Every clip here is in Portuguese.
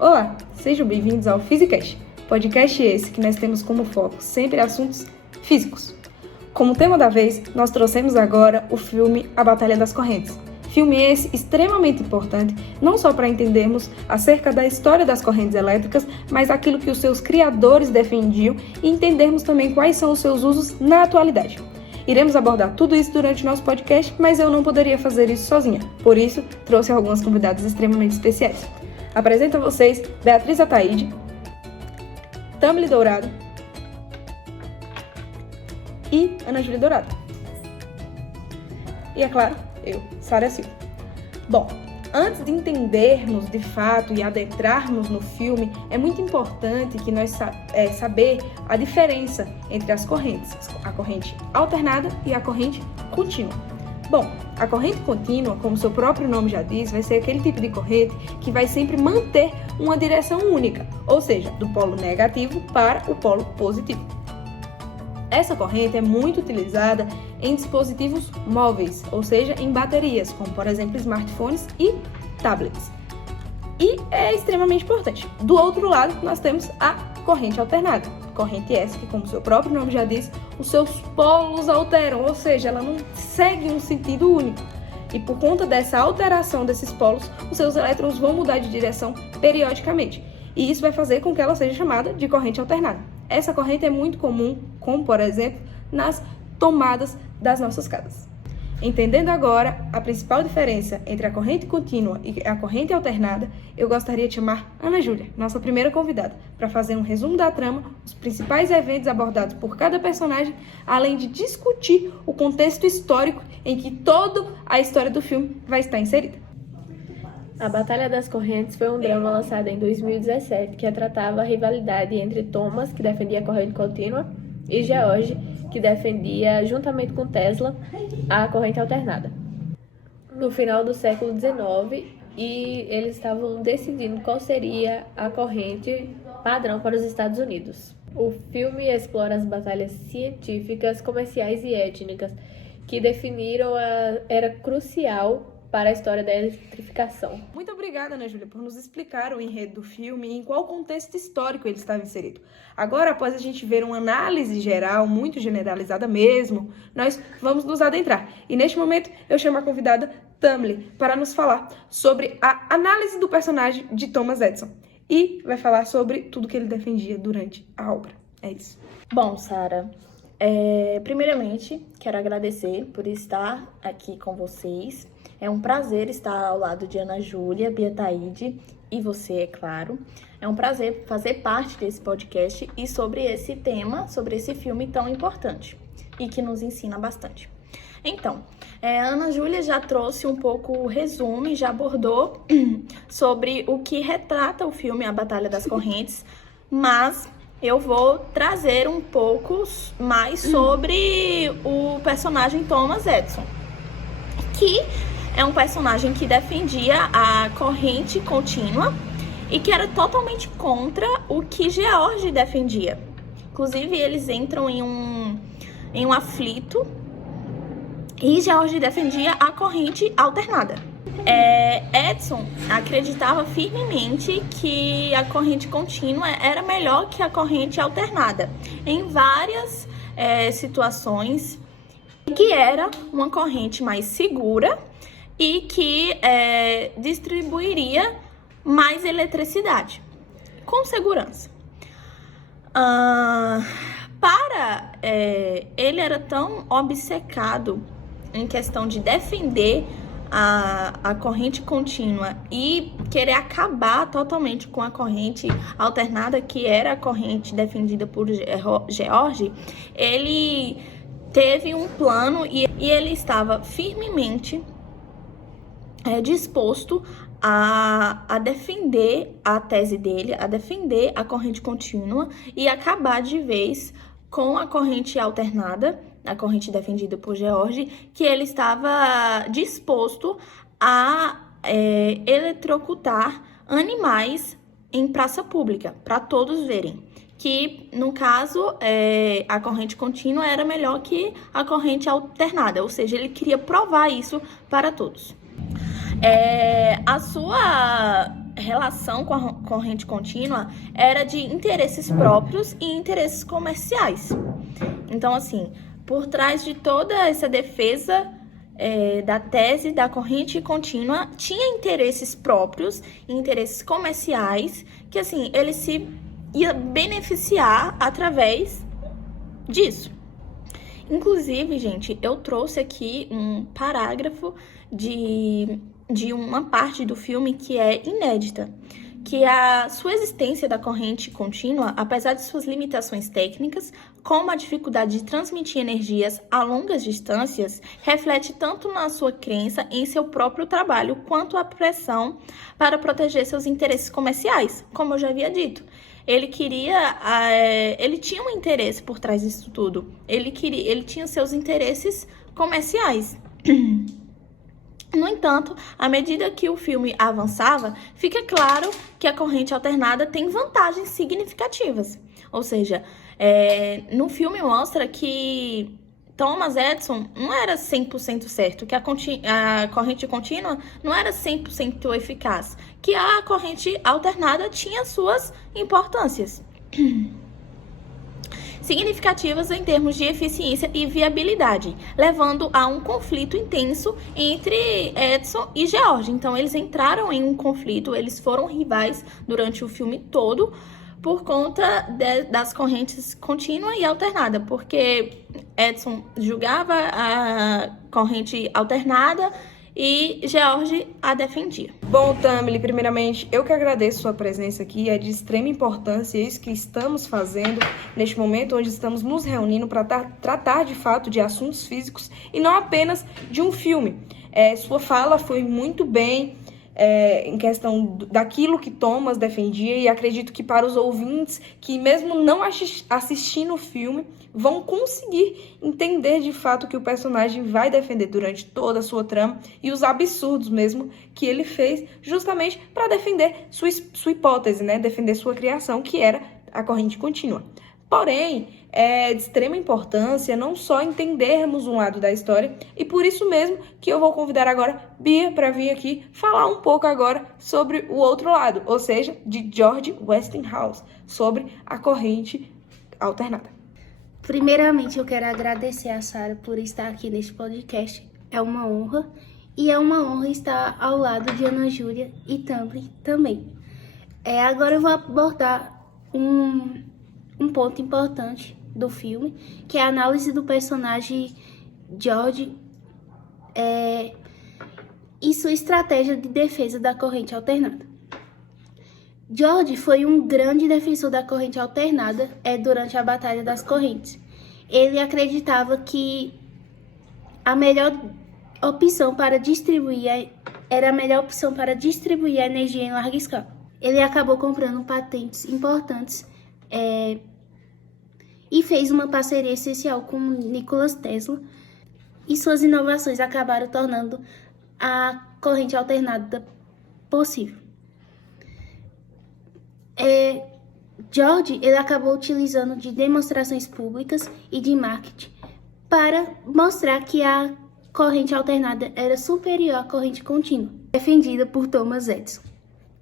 Olá! Sejam bem-vindos ao Physicast, podcast esse que nós temos como foco sempre assuntos físicos. Como tema da vez, nós trouxemos agora o filme A Batalha das Correntes. Filme esse extremamente importante, não só para entendermos acerca da história das correntes elétricas, mas aquilo que os seus criadores defendiam e entendermos também quais são os seus usos na atualidade. Iremos abordar tudo isso durante o nosso podcast, mas eu não poderia fazer isso sozinha, por isso trouxe algumas convidadas extremamente especiais. Apresento a vocês Beatriz Ataíde, Tamely Dourado e Ana Júlia Dourado. E é claro, eu, Sara Silva. Antes de entendermos de fato e adentrarmos no filme, é muito importante que nós saber a diferença entre as correntes, a corrente alternada e a corrente contínua. A corrente contínua, como seu próprio nome já diz, vai ser aquele tipo de corrente que vai sempre manter uma direção única, ou seja, do polo negativo para o polo positivo. Essa corrente é muito utilizada em dispositivos móveis, ou seja, em baterias, como por exemplo smartphones e tablets. E é extremamente importante. Do outro lado, nós temos a corrente alternada. Corrente essa que, como seu próprio nome já diz, os seus polos alteram, ou seja, ela não segue um sentido único. E por conta dessa alteração desses polos, os seus elétrons vão mudar de direção periodicamente. E isso vai fazer com que ela seja chamada de corrente alternada. Essa corrente é muito comum, como por exemplo, nas tomadas das nossas casas. Entendendo agora a principal diferença entre a corrente contínua e a corrente alternada, eu gostaria de chamar Ana Júlia, nossa primeira convidada, para fazer um resumo da trama, os principais eventos abordados por cada personagem, além de discutir o contexto histórico em que toda a história do filme vai estar inserida. A Batalha das Correntes foi um drama lançado em 2017 que retratava a rivalidade entre Thomas, que defendia a corrente contínua, e George, que defendia, juntamente com Tesla, a corrente alternada. No final do século XIX, e eles estavam decidindo qual seria a corrente padrão para os Estados Unidos. O filme explora as batalhas científicas, comerciais e étnicas que definiram a era crucial para a história da eletrificação. Muito obrigada, Ana Júlia, por nos explicar o enredo do filme e em qual contexto histórico ele estava inserido. Agora, após a gente ver uma análise geral, muito generalizada mesmo, nós vamos nos adentrar. E neste momento, eu chamo a convidada Tamely para nos falar sobre a análise do personagem de Thomas Edison. E vai falar sobre tudo que ele defendia durante a obra. É isso. Sara, primeiramente, quero agradecer por estar aqui com vocês. É um prazer estar ao lado de Ana Júlia, Bia Ataíde e você, é claro. É um prazer fazer parte desse podcast e sobre esse tema, sobre esse filme tão importante e que nos ensina bastante. Então, a Ana Júlia já trouxe um pouco o resumo e já abordou sobre o que retrata o filme A Batalha das Correntes, mas eu vou trazer um pouco mais sobre o personagem Thomas Edison, que é um personagem que defendia a corrente contínua e que era totalmente contra o que George defendia. Inclusive, eles entram em um aflito e George defendia a corrente alternada. Edison acreditava firmemente que a corrente contínua era melhor que a corrente alternada em várias situações, que era uma corrente mais segura e que distribuiria mais eletricidade com segurança. Ele era tão obcecado em questão de defender a corrente contínua e querer acabar totalmente com a corrente alternada, que era a corrente defendida por George. Ele teve um plano e ele estava firmemente disposto a defender a tese dele, a defender a corrente contínua e acabar de vez com a corrente alternada, a corrente defendida por George, que ele estava disposto a eletrocutar animais em praça pública, para todos verem. Que, no caso, a corrente contínua era melhor que a corrente alternada, ou seja, ele queria provar isso para todos. A sua relação com a corrente contínua era de interesses próprios e interesses comerciais. Então, assim, por trás de toda essa defesa da tese da corrente contínua, tinha interesses próprios e interesses comerciais que, assim, ele se ia beneficiar através disso. Inclusive, gente, eu trouxe aqui um parágrafo de uma parte do filme que é inédita, que a sua existência da corrente contínua, apesar de suas limitações técnicas, como a dificuldade de transmitir energias a longas distâncias, reflete tanto na sua crença em seu próprio trabalho, quanto a pressão para proteger seus interesses comerciais, como eu já havia dito. Ele tinha um interesse por trás disso tudo. Ele tinha seus interesses comerciais. No entanto, à medida que o filme avançava, fica claro que a corrente alternada tem vantagens significativas. Ou seja, no filme mostra que Thomas Edison não era 100% certo, que a corrente contínua não era 100% eficaz, que a corrente alternada tinha suas importâncias significativas em termos de eficiência e viabilidade, levando a um conflito intenso entre Edison e George. Então, eles entraram em um conflito, eles foram rivais durante o filme todo, por conta das correntes contínua e alternada, porque Edison julgava a corrente alternada e George a defendia. Bom, Tamily, primeiramente, eu que agradeço sua presença aqui, é de extrema importância isso que estamos fazendo neste momento, onde estamos nos reunindo para tratar de fato de assuntos físicos e não apenas de um filme. Sua fala foi muito bem em questão daquilo que Thomas defendia, e acredito que para os ouvintes que mesmo não assistindo o filme vão conseguir entender de fato o que o personagem vai defender durante toda a sua trama e os absurdos mesmo que ele fez justamente para defender sua hipótese, né? Defender sua criação, que era a corrente contínua. Porém, é de extrema importância não só entendermos um lado da história, e por isso mesmo que eu vou convidar agora Bia para vir aqui falar um pouco agora sobre o outro lado, ou seja, de George Westinghouse, sobre a corrente alternada. Primeiramente, eu quero agradecer a Sara por estar aqui neste podcast. É uma honra, e é uma honra estar ao lado de Ana Júlia e Tamily também. Agora eu vou abordar um ponto importante do filme, que é a análise do personagem George e sua estratégia de defesa da corrente alternada. George foi um grande defensor da corrente alternada durante a Batalha das Correntes. Ele acreditava que a melhor opção para distribuir a energia em larga escala. Ele acabou comprando patentes importantes e fez uma parceria essencial com Nikola Tesla, e suas inovações acabaram tornando a corrente alternada possível. George ele acabou utilizando de demonstrações públicas e de marketing para mostrar que a corrente alternada era superior à corrente contínua, defendida por Thomas Edison.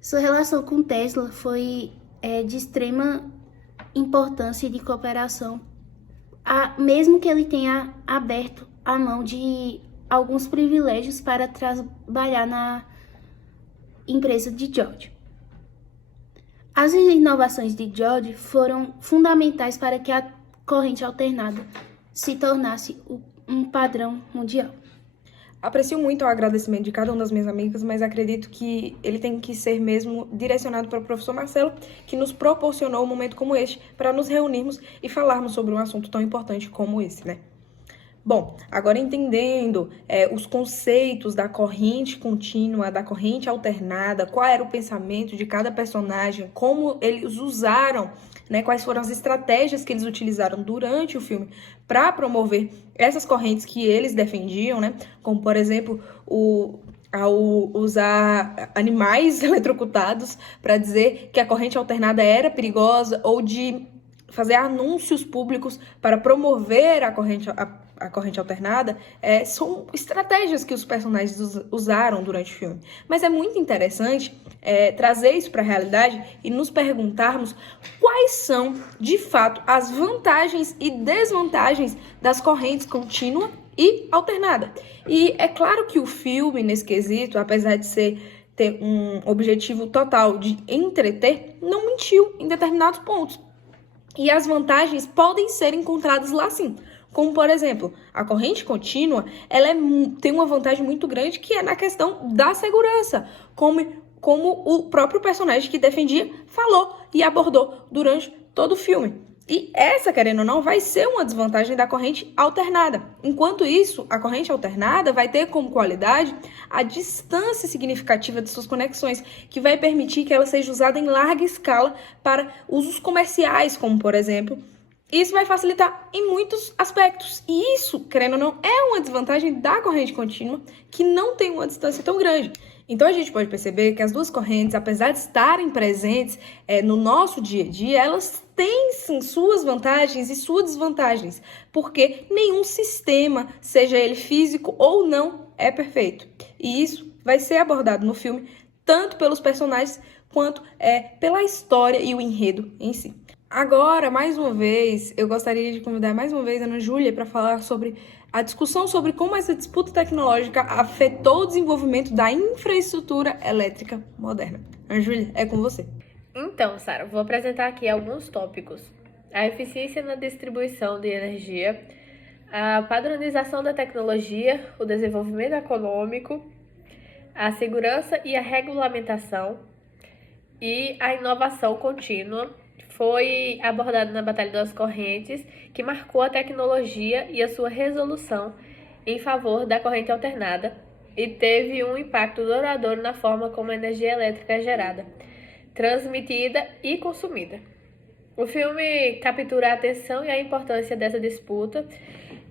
Sua relação com Tesla foi de extrema importância e de cooperação, mesmo que ele tenha aberto a mão de alguns privilégios para trabalhar na empresa de George. As inovações de George foram fundamentais para que a corrente alternada se tornasse um padrão mundial. Aprecio muito o agradecimento de cada uma das minhas amigas, mas acredito que ele tem que ser mesmo direcionado para o professor Marcelo, que nos proporcionou um momento como este para nos reunirmos e falarmos sobre um assunto tão importante como esse, né? Bom, agora entendendo os conceitos da corrente contínua, da corrente alternada, qual era o pensamento de cada personagem, como eles usaram, né, quais foram as estratégias que eles utilizaram durante o filme para promover essas correntes que eles defendiam, né, como, por exemplo, ao usar animais eletrocutados para dizer que a corrente alternada era perigosa, ou de fazer anúncios públicos para promover a a corrente alternada, são estratégias que os personagens usaram durante o filme. Mas é muito interessante trazer isso para a realidade e nos perguntarmos quais são, de fato, as vantagens e desvantagens das correntes contínua e alternada. E é claro que o filme, nesse quesito, apesar de ter um objetivo total de entreter, não mentiu em determinados pontos. E as vantagens podem ser encontradas lá sim. Como, por exemplo, a corrente contínua, ela tem uma vantagem muito grande que é na questão da segurança, como o próprio personagem que defendia falou e abordou durante todo o filme. E essa, querendo ou não, vai ser uma desvantagem da corrente alternada. Enquanto isso, a corrente alternada vai ter como qualidade a distância significativa de suas conexões, que vai permitir que ela seja usada em larga escala para usos comerciais, como por exemplo. Isso vai facilitar em muitos aspectos. E isso, querendo ou não, é uma desvantagem da corrente contínua, que não tem uma distância tão grande. Então, a gente pode perceber que as duas correntes, apesar de estarem presentes no nosso dia a dia, elas têm, sim, suas vantagens e suas desvantagens, porque nenhum sistema, seja ele físico ou não, é perfeito. E isso vai ser abordado no filme, tanto pelos personagens, quanto pela história e o enredo em si. Agora, mais uma vez, eu gostaria de convidar mais uma vez a Ana Júlia para falar sobre a discussão sobre como essa disputa tecnológica afetou o desenvolvimento da infraestrutura elétrica moderna. Ana Júlia, é com você. Então, Sara, vou apresentar aqui alguns tópicos. A eficiência na distribuição de energia, a padronização da tecnologia, o desenvolvimento econômico, a segurança e a regulamentação e a inovação contínua foi abordado na Batalha das Correntes, que marcou a tecnologia e a sua resolução em favor da corrente alternada e teve um impacto duradouro na forma como a energia elétrica é gerada, transmitida e consumida. O filme captura a atenção e a importância dessa disputa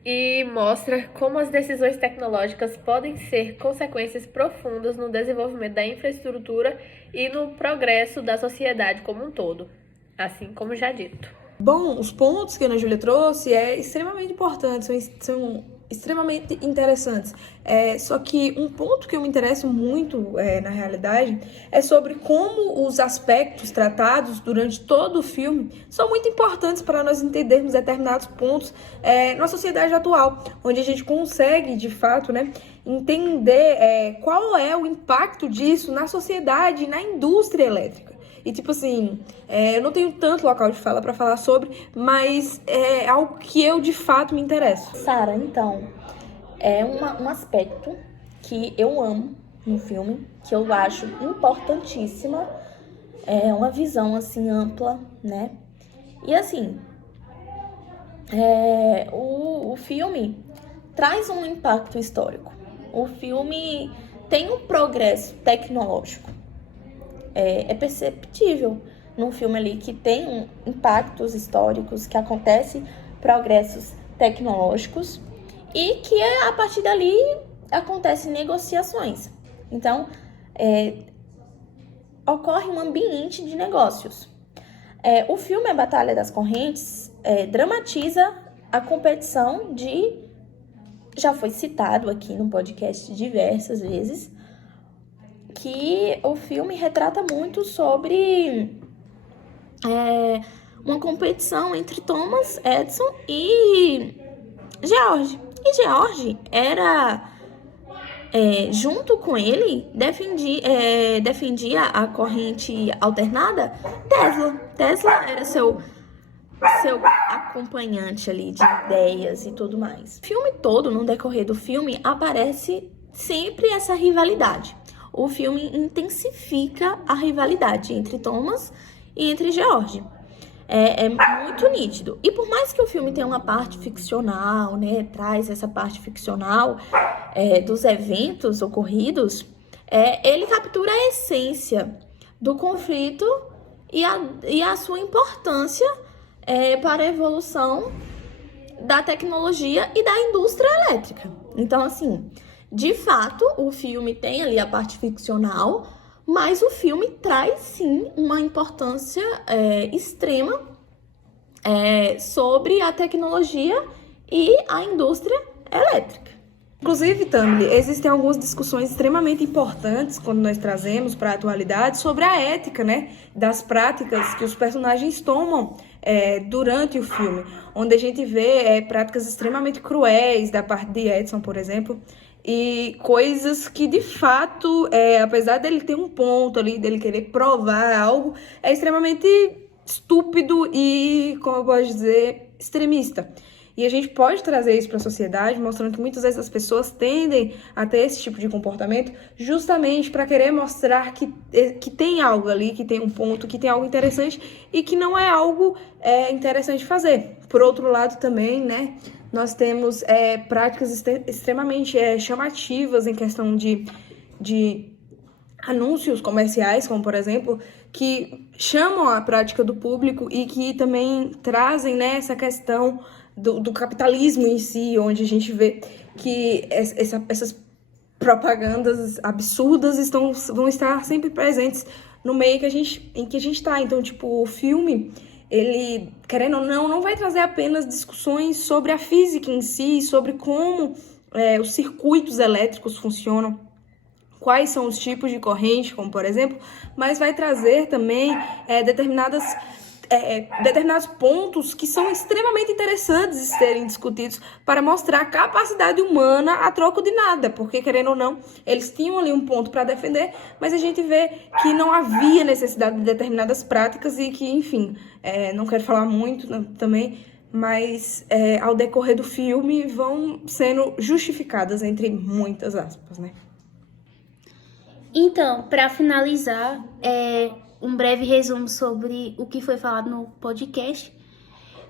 e mostra como as decisões tecnológicas podem ser consequências profundas no desenvolvimento da infraestrutura e no progresso da sociedade como um todo, assim como já dito. Bom, os pontos que a Ana Júlia trouxe extremamente importantes, são extremamente interessantes. Só que um ponto que eu me interesso muito, na realidade, é sobre como os aspectos tratados durante todo o filme são muito importantes para nós entendermos determinados pontos na sociedade atual, onde a gente consegue, de fato, entender qual é o impacto disso na sociedade e na indústria elétrica. E, tipo assim, eu não tenho tanto local de fala para falar sobre, mas é algo que eu, de fato, me interesso. Sara, então, é um aspecto que eu amo no filme, que eu acho importantíssima, é uma visão, assim, ampla, né? E, assim, o filme traz um impacto histórico. O filme tem um progresso tecnológico. É perceptível num filme ali que tem impactos históricos, que acontecem progressos tecnológicos e que a partir dali acontecem negociações. Então, ocorre um ambiente de negócios. O filme A Batalha das Correntes dramatiza a competição já foi citado aqui no podcast diversas vezes, que o filme retrata muito sobre uma competição entre Thomas Edison e George. E George era, junto com ele, defendia a corrente alternada Tesla. Tesla era seu acompanhante ali de ideias e tudo mais. O filme todo, no decorrer do filme, aparece sempre essa rivalidade. O filme intensifica a rivalidade entre Thomas e entre George. É muito nítido. E por mais que o filme tenha uma parte ficcional, traz essa parte ficcional dos eventos ocorridos, ele captura a essência do conflito e a sua importância para a evolução da tecnologia e da indústria elétrica. Então, assim, de fato, o filme tem ali a parte ficcional, mas o filme traz, sim, uma importância extrema sobre a tecnologia e a indústria elétrica. Inclusive, Tammy, existem algumas discussões extremamente importantes quando nós trazemos para a atualidade sobre a ética, né, das práticas que os personagens tomam durante o filme, onde a gente vê práticas extremamente cruéis da parte de Edson, por exemplo, e coisas que, de fato, apesar dele ter um ponto ali, dele querer provar algo, é extremamente estúpido e, como eu posso dizer, extremista. E a gente pode trazer isso para a sociedade, mostrando que muitas vezes as pessoas tendem a ter esse tipo de comportamento justamente para querer mostrar que tem algo ali, que tem um ponto, que tem algo interessante e que não é algo interessante fazer. Por outro lado também, né, nós temos práticas extremamente chamativas em questão de anúncios comerciais, como por exemplo, que chamam a prática do público e que também trazem, né, essa questão do capitalismo em si, onde a gente vê que essas propagandas absurdas vão estar sempre presentes no meio em que a gente está. Então, tipo, o filme, ele, querendo ou não vai trazer apenas discussões sobre a física em si, sobre como os circuitos elétricos funcionam, quais são os tipos de corrente, como por exemplo, mas vai trazer também determinados pontos que são extremamente interessantes de serem discutidos para mostrar a capacidade humana a troco de nada, porque, querendo ou não, eles tinham ali um ponto para defender, mas a gente vê que não havia necessidade de determinadas práticas e que, enfim, não quero falar muito também, mas ao decorrer do filme vão sendo justificadas entre muitas aspas, né? Então, para finalizar, um breve resumo sobre o que foi falado no podcast.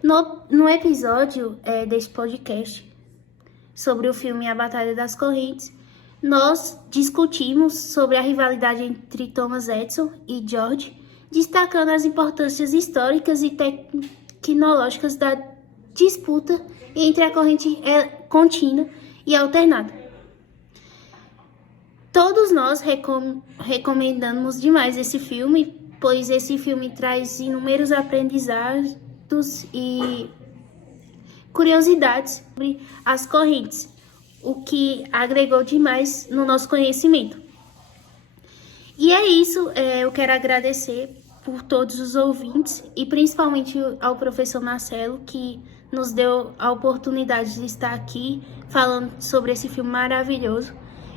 No episódio desse podcast sobre o filme A Batalha das Correntes, nós discutimos sobre a rivalidade entre Thomas Edison e George, destacando as importâncias históricas e tecnológicas da disputa entre a corrente contínua e alternada. Todos nós recomendamos demais esse filme, pois esse filme traz inúmeros aprendizados e curiosidades sobre as correntes, o que agregou demais no nosso conhecimento. E é isso, eu quero agradecer por todos os ouvintes e principalmente ao professor Marcelo, que nos deu a oportunidade de estar aqui falando sobre esse filme maravilhoso.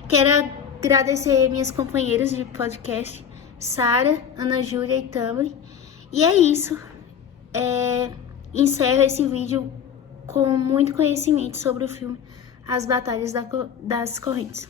Quero agradecer minhas companheiras de podcast, Sara, Ana Júlia e Tammy. E é isso. Encerro esse vídeo com muito conhecimento sobre o filme As Batalhas das Correntes.